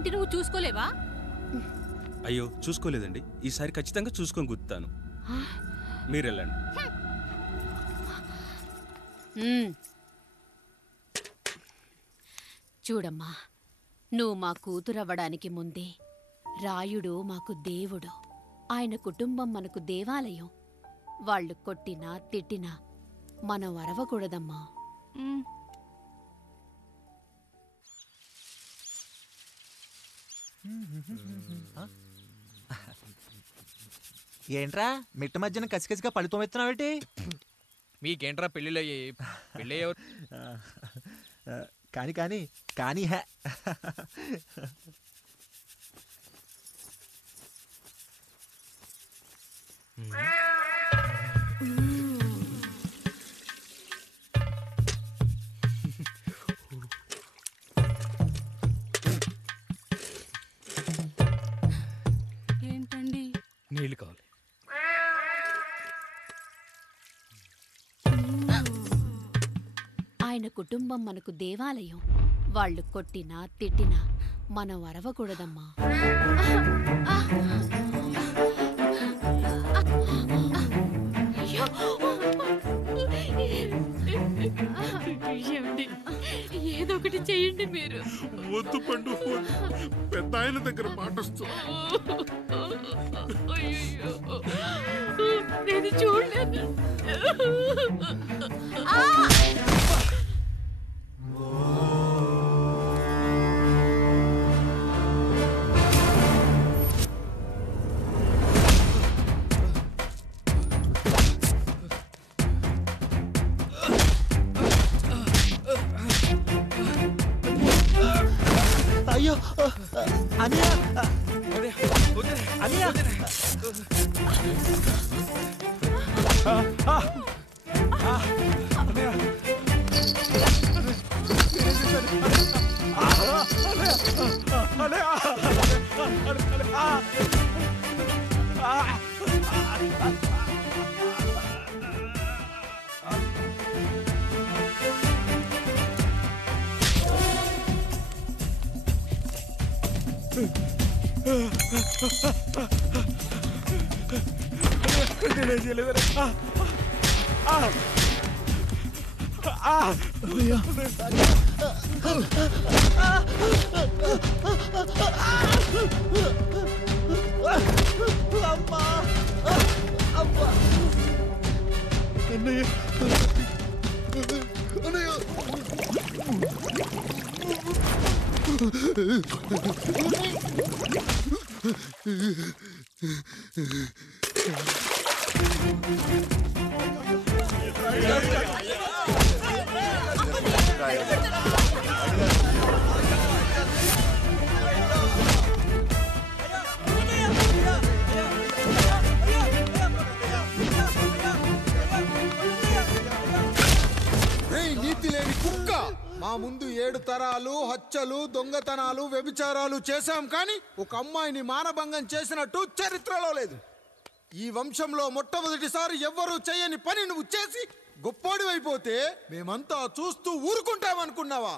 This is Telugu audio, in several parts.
ఏంటి నువ్వు చూసుకోలేవా? అయ్యో చూసుకోలేదండి, ఈసారి ఖచ్చితంగా చూసుకొని గుర్తాను. మీరు వెళ్ళండి. చూడమ్మా, నువ్వు మా కూతురవ్వడానికి ముందే రాయుడు మాకు దేవుడు, ఆయన కుటుంబం మనకు దేవాలయం. వాళ్ళు కొట్టినా తిట్టినా మనం అరవకూడదమ్మా. ఏంట్రా మిట్ట మధ్యన కసికసిగా పళ్ళుతో ఎత్తున్నావేటి? మీకేంట్రా పెళ్ళిళ్ళయ్యి? పెళ్ళయ్యే కానీ కానీ కానీ హే ఏంటండి? నీళ్ళు కావాలి. ఆయన కుటుంబం మనకు దేవాలయం. వాళ్ళు కొట్టినా తిట్టినా మనం అరవకూడదమ్మా. ఏదో ఒకటి చెయ్యండి మీరు. వద్దు పండు, పెద్ద ఆయన దగ్గర మాటొస్తూ. నేను చూడలేదు. అయ్యో అనియా అనియా మా ముందు 7 తరాలు హత్యలు, దొంగతనాలు, వ్యభిచారాలు చేశాం, కానీ ఒక అమ్మాయిని మానభంగం చేసినట్టు చరిత్రలో లేదు. ఈ వంశంలో మొట్టమొదటిసారి ఎవ్వరూ చేయని పని నువ్వు చేసి గొప్పోడివైపోతే మేమంతా చూస్తూ ఊరుకుంటామనుకున్నావా?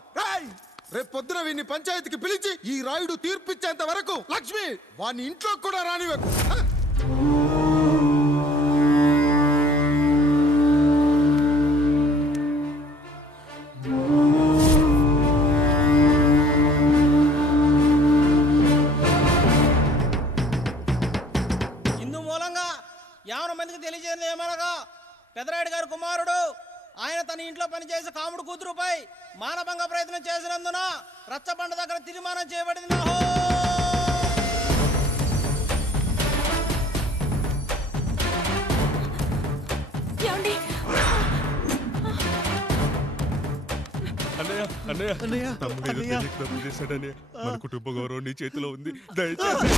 రేపు పొద్దున వీడిని పంచాయతీకి పిలిచి ఈ రాయుడు తీర్పిచ్చేంత వరకు లక్ష్మి వాడిని ఇంట్లో కూడా రానివ్వకు. తెలియజేయడం ఏమనగా పెదరాయుడు గారి కుమారుడు ఆయన తన ఇంట్లో పనిచేసే కాముడు కూతురుపై మానభంగ ప్రయత్నం చేసినందున రచ్చబండ దగ్గర తీర్మానం చేయబడింది. మన కుటుంబ గౌరవం నీ చేతిలో ఉంది, దయచేసి.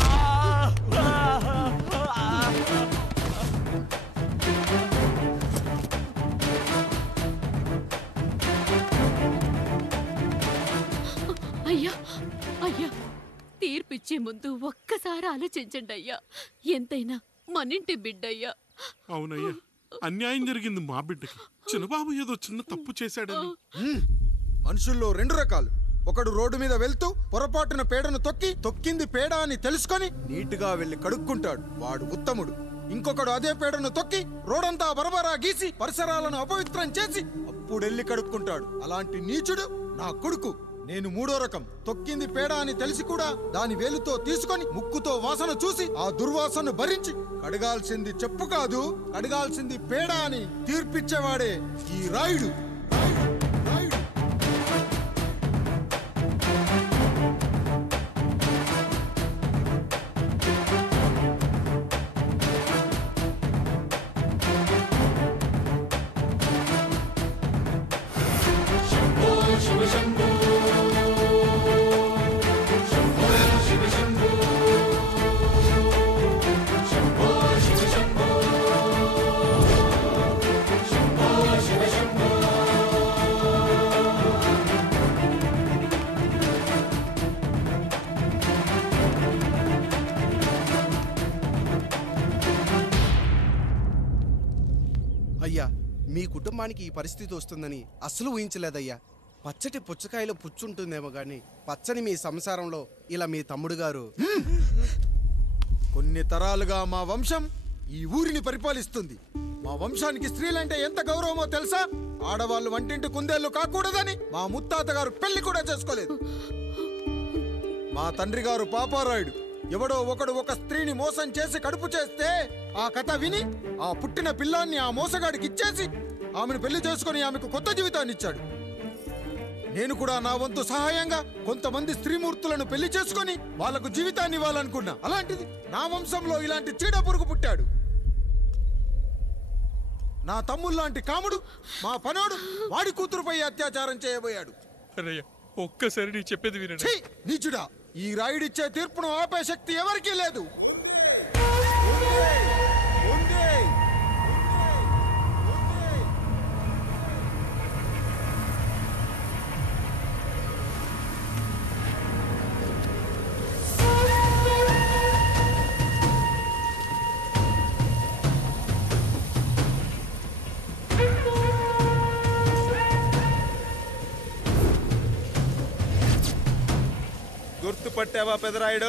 అయ్యా అయ్యా, తీర్పిచ్చే ముందు ఒక్కసారి ఆలోచించండి అయ్యా. ఎంతైనా మనింటి బిడ్డయ్యా. అవునయ్యా, అన్యాయం జరిగింది మా బిడ్డకి. చిన్నబాబు ఏదో చిన్న తప్పు చేశాడని. మనుషుల్లో 2 రకాలు, ఒకడు రోడ్డు మీద వెళ్తూ పొరపాటున పేడను తొక్కింది పేడ అని తెలుసుకొని నీటుగా వెళ్లి కడుక్కుంటాడు, వాడు ఉత్తముడు. ఇంకొకడు అదే పేడను తొక్కి రోడంతా బరబరా గీసి పరిసరాలను అపవిత్రం చేసి అప్పుడెళ్ళి కడుక్కుంటాడు. అలాంటి నీచుడు నా కొడుకు. నేను మూడో రకం. తొక్కింది పేడ అని తెలిసి కూడా దాని వేలుతో తీసుకొని ముక్కుతో వాసన చూసి ఆ దుర్వాసన భరించి కడగాల్సింది చెప్పు కాదు, కడగాల్సింది పేడ అని తీర్పిచ్చేవాడే ఈ రాయుడు. అయ్యా, మీ కుటుంబానికి ఈ పరిస్థితి వస్తుందని అస్సలు ఊహించలేదయ్యా. పచ్చటి పుచ్చకాయలో పుచ్చుంటుందేమో గాని పచ్చని మీ సంసారంలో ఇలా మీ తమ్ముడు గారు. కొన్ని తరాలుగా మా వంశం ఈ ఊరిని పరిపాలిస్తుంది. మా వంశానికి స్త్రీలంటే ఎంత గౌరవమో తెలుసా? ఆడవాళ్ళు వంటింటి కుందేళ్లు కాకూడదని మా ముత్తాత గారు పెళ్లి కూడా చేసుకోలేదు. మా తండ్రి గారు పాపారాయుడు ఎవడో ఒకడు ఒక స్త్రీని మోసం చేసి కడుపు చేస్తే ఆ కథ విని ఆ పుట్టిన పిల్లాన్ని ఆ మోసగాడికి ఇచ్చేసి ఆమెను పెళ్లి చేసుకుని ఆమెకు కొత్త జీవితాన్ని ఇచ్చాడు. నేను కూడా నా వంతు సహాయంగా కొంతమంది స్త్రీమూర్తులను పెళ్లి చేసుకుని వాళ్లకు జీవితాన్ని ఇవ్వాలనుకున్నా. అలాంటిది నా వంశంలో ఇలాంటి చీడ పురుగు పుట్టాడు. నా తమ్ముళ్ళలాంటి కాముడు మా పనోడు వాడి కూతురుపై అత్యాచారం చేయబోయాడు. ఒక్కసారి నీ చెప్పేది వినండి. ఛీ, నీచుడా! ఈ రాయుడిచ్చే తీర్పును ఆపే శక్తి ఎవరికీ లేదు. గుర్తుపట్టావా పెదరాయుడు?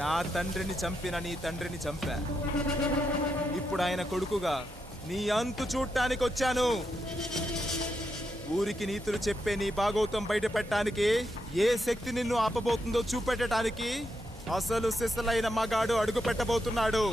నా తండ్రిని చంపిన నీ తండ్రిని చంపా. ఇప్పుడు ఆయన కొడుకుగా నీ అంతు చూడటానికి వచ్చాను. ఊరికి నీతులు చెప్పే నీ భాగవతం బయట పెట్టడానికి ఏ శక్తి నిన్ను ఆపబోతుందో చూపెట్టడానికి అసలు సిసలైన మగాడు అడుగు పెట్టబోతున్నాడు.